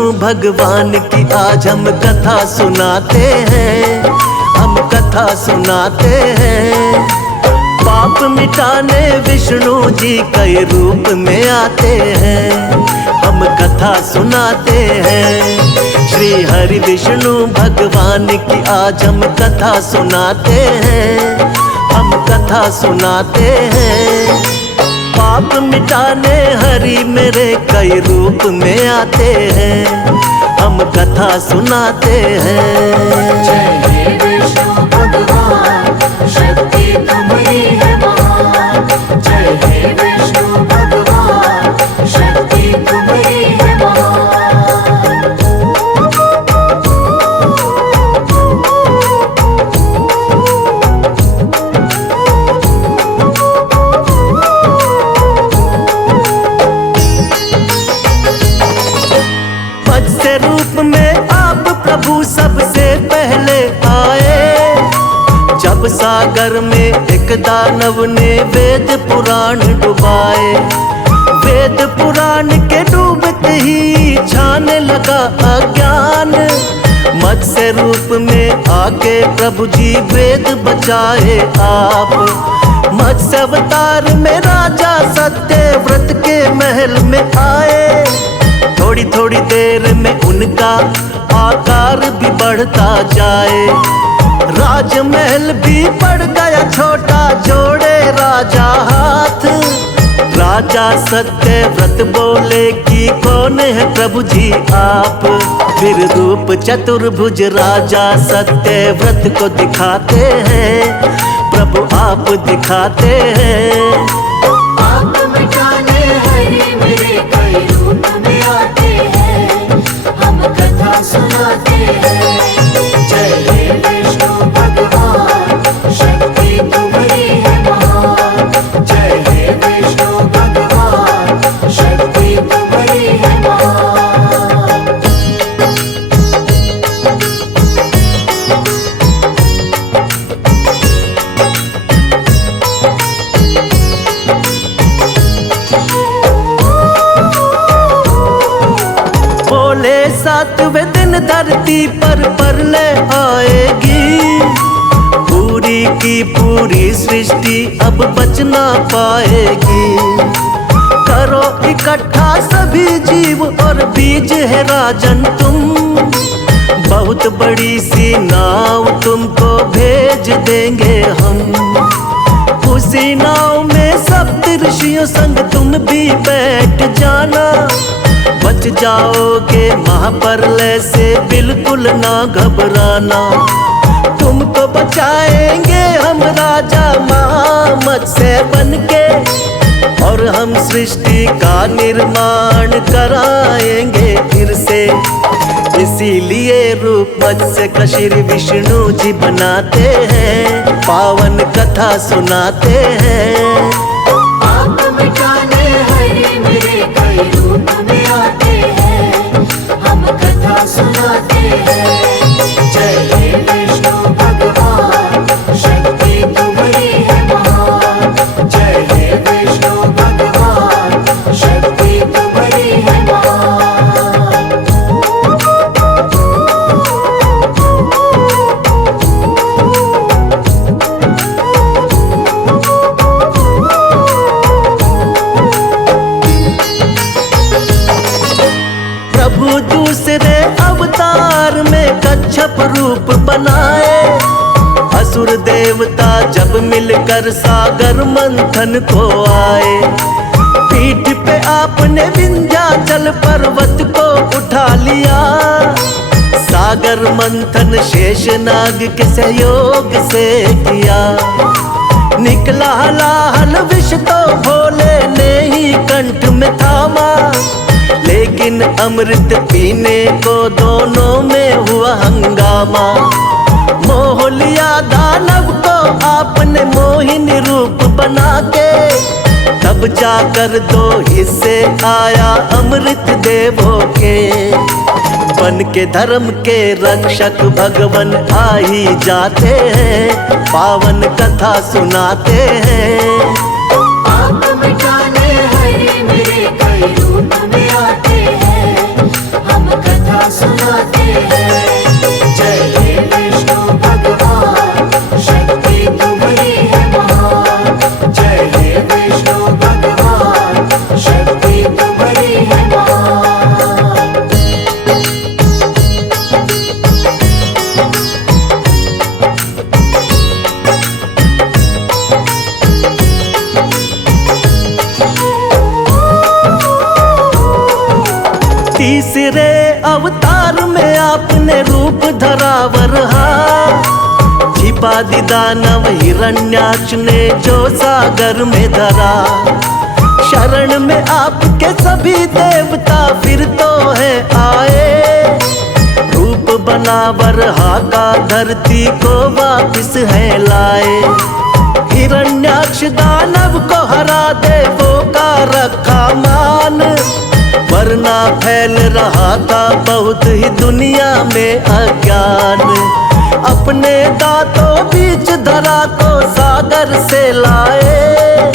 भगवान की आज हम कथा सुनाते हैं, हम कथा सुनाते हैं। पाप मिटाने विष्णु जी कई रूप में आते हैं, हम कथा सुनाते हैं। श्री हरि विष्णु भगवान की आज हम कथा सुनाते हैं, हम कथा सुनाते हैं। पाप मिटाने हरि मेरे कई रूप में आते हैं, हम कथा सुनाते हैं। जय हे विष्णु भगवान, शक्ति तुम्हारी है महान। जय हे विष्णु भगवान, शक्ति तुम्हारी है महान। मत्स्य रूप में आप प्रभु सबसे पहले आए, जब सागर में एक दानव ने वेद पुराण डुबाए। वेद पुराण के डूबते ही छाने लगा अज्ञान, मत्स्य रूप में आके प्रभु जी वेद बचाए आप। मत्स्य अवतार में राजा सत्यव्रत के महल में आए, थोड़ी थोड़ी देर में उनका आकार भी बढ़ता जाए। राजमहल भी पड़ गया छोटा, जोड़े राजा हाथ। राजा सत्यव्रत बोले कि कौन है प्रभु जी आप। फिर रूप चतुर्भुज राजा सत्यव्रत को दिखाते हैं, प्रभु आप दिखाते हैं। पाप मिटाने हरि मेरे कई रूप में आते हैं, हम कथा सुनाते हैं। जय हे विष्णु भगवान, शक्ति तुम्हारी है महान। जय हे विष्णु भगवान, शक्ति तुम्हारी है महान। बोले सातवें दिन धरती पर प्रलय आएगी, पूरी की पूरी सृष्टि अब बच ना पाएगी। करो इकट्ठा सभी जीव और बीज है राजन तुम, बहुत बड़ी सी नाव तुमको भेज देंगे हम। उसी नाव में सप्त ऋषियों संग तुम भी बैठ जाना, बच जाओगे महाप्रलय से बिल्कुल ना घबराना। तुमको बचाएंगे हम राजा मत्स्य बनके, और हम सृष्टि का निर्माण कराएंगे फिर से। इसीलिए रूप मत्स्य का श्री विष्णु जी बनाते हैं, पावन कथा सुनाते हैं। पाप मिटाने हरि मेरे कई रूप में आते हैं, हम कथा सुनाते हैं। जय हे विष्णु भगवान, शक्ति तुम्हारी है महान। जय हे विष्णु भगवान, शक्ति तुम्हारी है महान। प्रभु दूसरे अवतार में कच्छप रूप बनाए, असुर देवता जब मिलकर सागर मंथन को आए। पीठ पे आपने विंध्याचल पर्वत को उठा लिया, सागर मंथन शेषनाग के सहयोग से किया। निकला हलाहल विष तो भोले ने ही कंठ में थामा, लेकिन अमृत पीने को दोनों में हुआ हंगामा। मोह लिया दानव को आपने मोहिनी रूप बना के, तब जाकर दो हिस्से आया अमृत देवों के। बन के धर्म के रक्षक भगवन आ ही जाते हैं, पावन कथा सुनाते हैं। पाप मिटाने हरि मेरे कई रूप में आते हैं, हम कथा सुनाते हैं। जय हे विष्णु भगवान, शक्ति तुम्हारी है महान। जय हे विष्णु भगवान, शक्ति तुम्हारी है महान। तीसरे अवतार में आपने रूप धरा वरहा, छिपा दी दानव हिरण्याक्ष ने जो सागर में धरा। शरण में आपके सभी देवता फिर तो है आए, रूप बना वरहा का धरती को वापिस है लाए। हिरण्याक्ष दानव को हरा देवों का रखा मान, वरना फैल रहा था बहुत ही दुनिया में अज्ञान। अपने दांतों बीच धरा को सागर से लाए,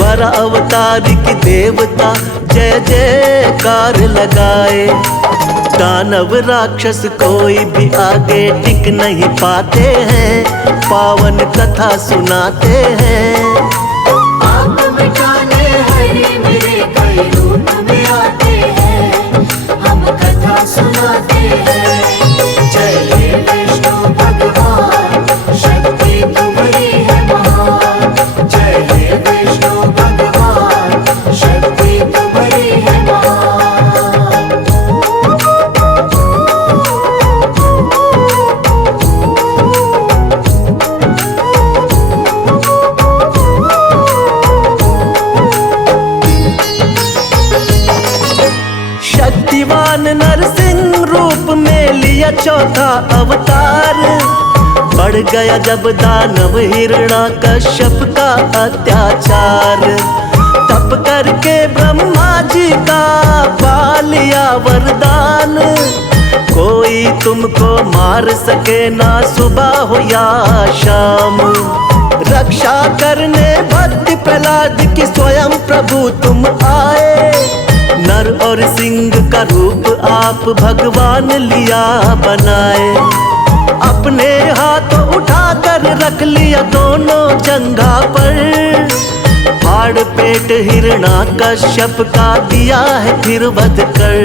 वर अवतारिक देवता जय जयकार लगाए। दानव राक्षस कोई भी आगे टिक नहीं पाते हैं, पावन कथा सुनाते हैं। आप मिटाने हरे मेरे कई रूप में आते हैं, हम कथा सुनाते हैं। जय हे विष्णु भगवान, शक्ति तुम्हारी है महान। जय हे विष्णु भगवान, शक्ति तुम्हारी है महान। शक्तिवान नरसिंह रूप में लिया चौथा अवतार, बढ़ गया जब दानव हिरण्याकश्यप का अत्याचार। तप करके ब्रह्मा जी का पा लिया वरदान, कोई तुमको मार सके ना सुबह हो या शाम। रक्षा करने भक्त प्रहलाद की स्वयं प्रभु तुम आए, नर और सिंह का रूप आप भगवान लिया बनाए। अपने हाथों उठाकर रख लिया दोनों जंघा पर, फाड़ पेट हिरण्याकश्यप का दिया है फिर वध कर।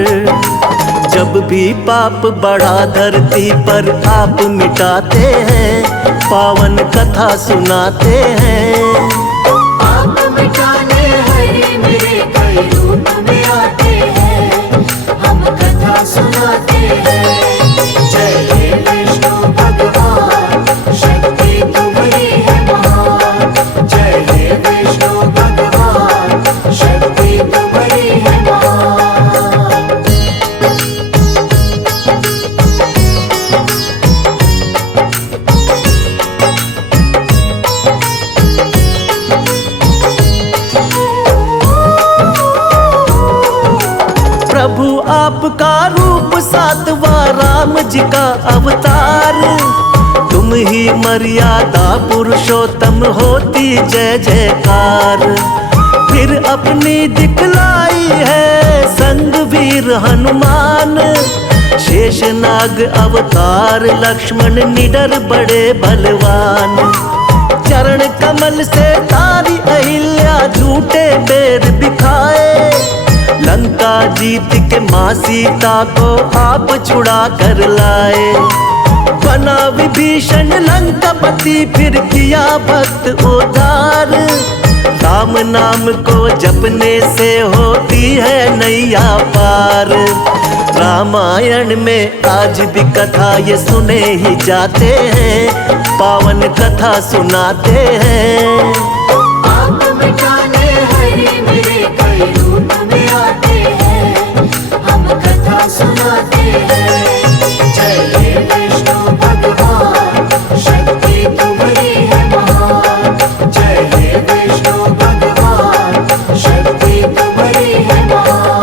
जब भी पाप बढ़ा धरती पर आप मिटाते हैं, पावन कथा सुनाते हैं। आप मिटाने हरे मेरे कई रूप में आते हैं, हम कथा सुनाते हैं। जय हे विष्णु भगवान, शक्ति तुम्हारी है महान। जय हे विष्णु भगवान, शक्ति तुम्हारी है महान। प्रभु आपका रूप सातवां राम जी का अवतार, तुम ही मर्यादा पुरुषोत्तम होती जय जयकार। फिर अपनी दिखलाई है संग वीर हनुमान, शेषनाग अवतार लक्ष्मण निडर बड़े बलवान। चरण कमल से तारी अहिल्या झूठे बेर दिखाए, लंका जीत के माँ सीता को आप छुड़ा कर लाए। बना विभीषण लंकापति फिर किया भक्त उद्धार, राम नाम को जपने से होती है नैया पार। रामायण में आज भी कथा ये सुने ही जाते हैं, पावन कथा सुनाते हैं। आप मिटाने हरे मेरे कई रूप में आते हैं, हम कथा सुनाते हैं। जय हे विष्णु भगवान, शक्ति तुम्हारी है महान। जय हे विष्णु भगवान, शक्ति तुम्हारी है महान।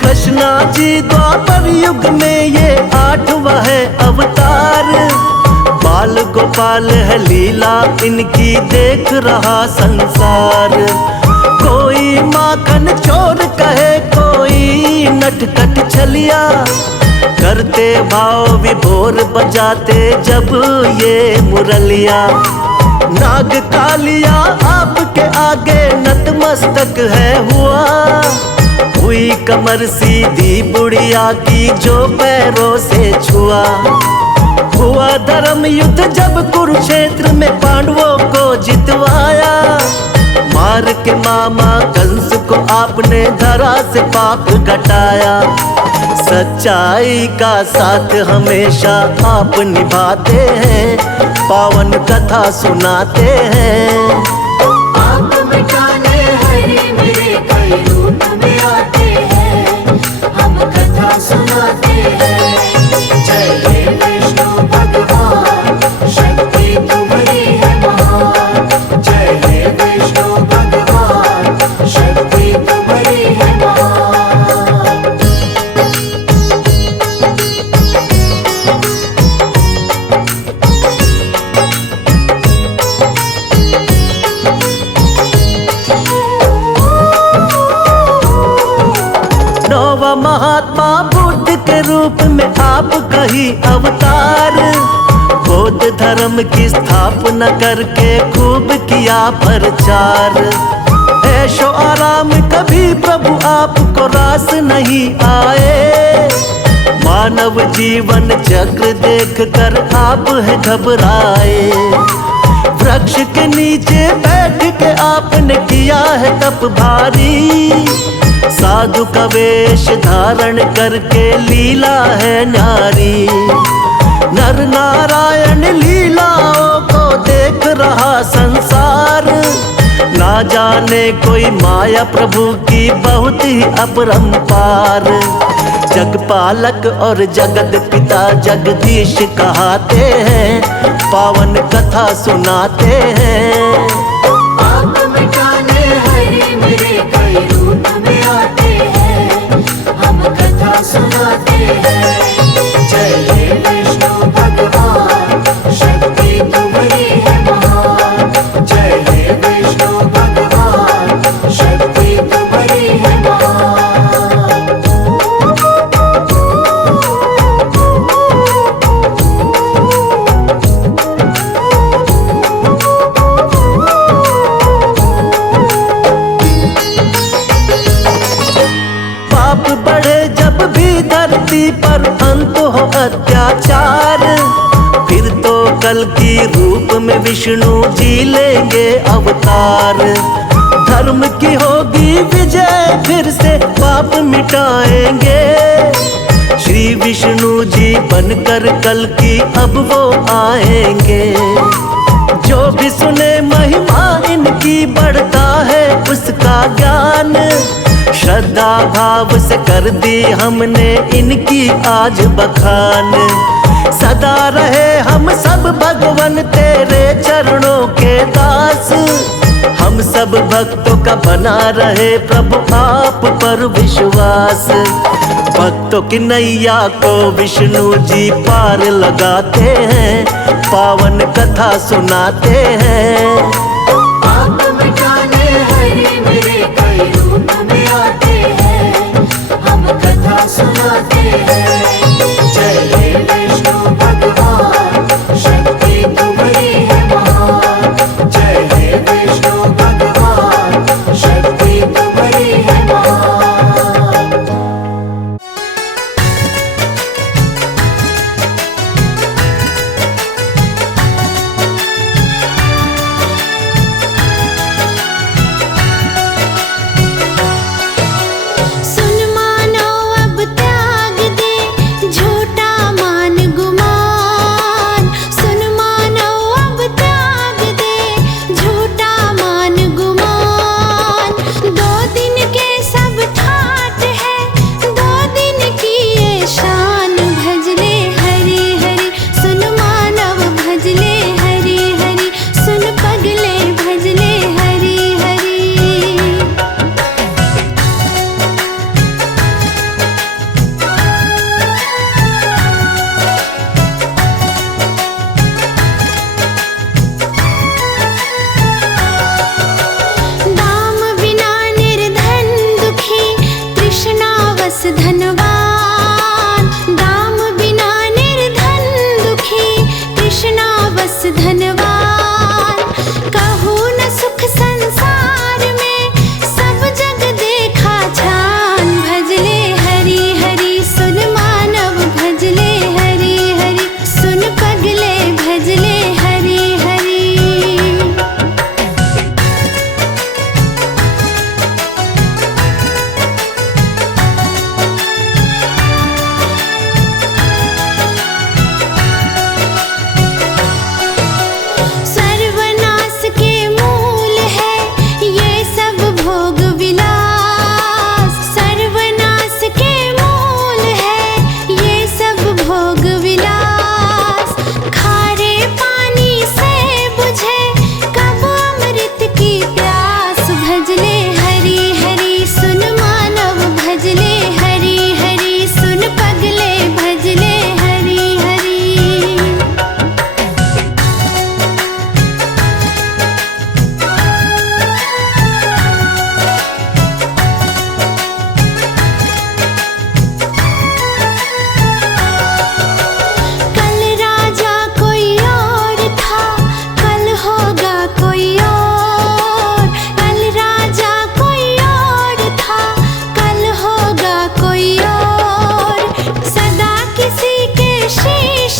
कृष्णा जी द्वापर युग बाल गोपाल है लीला इनकी देख रहा संसार। कोई माखन चोर कहे कोई नटखट छलिया, करते भाव विभोर बजाते जब ये मुरलिया। नाग कालिया आपके आगे नतमस्तक है हुआ, हुई कमर सीधी बुढ़िया की जो पैरों से छुआ। हुआ धर्म युद्ध जब कुरुक्षेत्र में पांडवों को जितवाया, मार के मामा कंस को आपने धरा से पाप घटाया। सच्चाई का साथ हमेशा आप निभाते हैं, पावन कथा सुनाते हैं। आप मिटाने हरे मेरे कई रूप में आते हैं, हम कथा सुनाते हैं। जय हे विष्णु भगवान, शक्ति तुम्हारी है महान। जय हे विष्णु भगवान, शक्ति तुम्हारी है महान। नौवा महात्मा बुद्ध के रूप में आप कही अवतार, बौद्ध धर्म की स्थापना करके खूब किया प्रचार। ऐशो आराम कभी प्रभु आपको रास नहीं आए, मानव जीवन चक्र देख कर आप है घबराए। वृक्ष के नीचे बैठ के आपने किया है तप भारी, साधु का वेश धारण करके लीला है नारी। नर नारायण लीलाओं को देख रहा संसार, ना जाने कोई माया प्रभु की बहुत ही अपरंपार। जगपालक और जगत पिता जगदीश कहाते हैं, पावन कथा सुनाते हैं। आप मिटाने हरे मेरे कई रूप में आते हैं, हम कथा सुनाते हैं। जय हे विष्णु भगवान, शक्ति तुम्हारी है महान। जय हे विष्णु भगवान, शक्ति तुम्हारी है महान। पाप बढ़े जब भी धरती पर अंत हो अत्याचार, फिर तो कल की रूप में विष्णु जी लेंगे अवतार। धर्म की होगी विजय, फिर से पाप मिटाएंगे। श्री विष्णु जी बनकर कल की अब वो आएंगे। जो भी सुने महिमा इनकी बढ़ता है उसका ज्ञान, श्रद्धा भाव से कर दी हमने इनकी आज बखान। सदा रहे हम सब भगवन तेरे चरणों के दास, हम सब भक्तों का बना रहे प्रभु आप पर विश्वास। भक्तों की नैया को विष्णु जी पार लगाते हैं, पावन कथा सुनाते हैं। आप मिटाने हरे मेरे कई रूप में आते हैं, हम कथा सुनाते हैं। जय हे विष्णु भगवान, शक्ति तुम्हारी है महान। जय हे विष्णु भगवान, शक्ति तुम्हारी है महान। सुन मानो अब त्याग शीश